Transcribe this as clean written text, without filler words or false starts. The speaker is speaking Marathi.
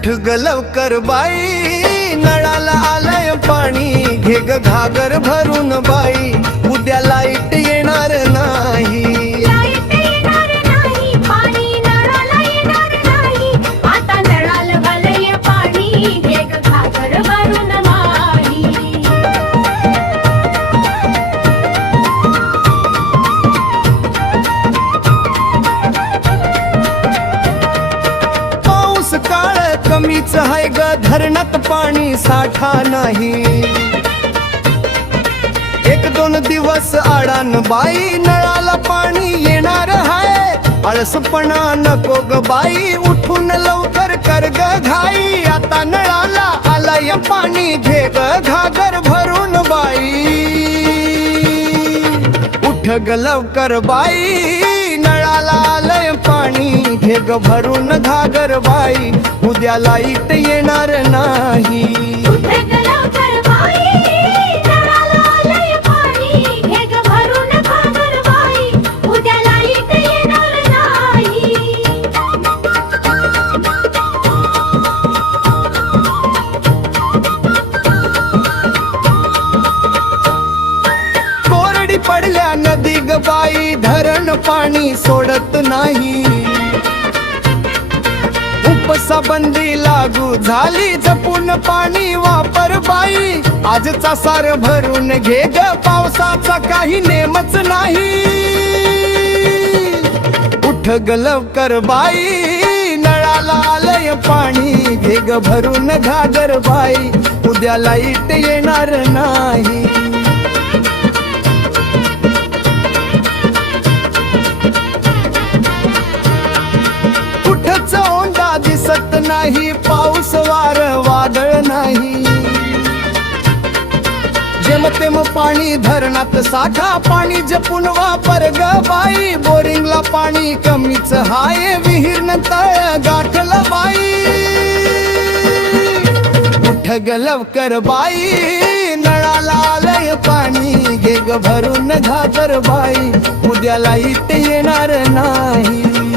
उठ ग लवकर बाई, नळाला आलंय पाणी, घे ग घागर भरून बाई, उद्या लाईट येणार नाही। लाईट येणार नाही, पाणी नळाला येणार नाही, आता नळाला आलंय पाणी, घे ग घागर भरून माई। पाऊस काळ कमीच हाय ग, धरणात पाणी साठा नाही। एक दोन दिवस आडान बाई, नळाला पाणी येणार हाय। आळसपणा नको ग बाई, उठून लवकर कर ग घाई, आता नळाला आलंय पाणी, घे ग घागर भरून बाई। उठ ग लवकर बाई, नळाला आलंय पाणी, घे ग भरून घागर बाई, उद्या लाईट येणार नाही। उठ ग लवकर बाई, नळाला आलंय पाणी, घे ग भरून घागर बाई, उद्या लाईट येणार नाही। कोरडी पडल्या नदी ग बाई, धरण पाणी सोडत नाही। उपसा बंदी लागू झाली, जपून पाणी वापर बाई, आजचा सार भरून घे ग, पावसाचा काही नेमच नाही। उठ ग लवकर बाई, नळाला आलंय पाणी, घे ग भरून घागर बाई, उद्या लाईट येणार नाही। कुठच ओंडा दिसत नाही, पाऊस वार वादळ नाही। जेमतेम पाणी धरणात साठा, पाणी जपून वापर ग बाई, बोरिंगला पाणी कमीच हाय, विहीर तळ गाठलं बाई। उठ ग लवकर बाई, नळाला आलंय पाणी, घे ग भरून घागर बाई, उद्या लाईट येणार नाही।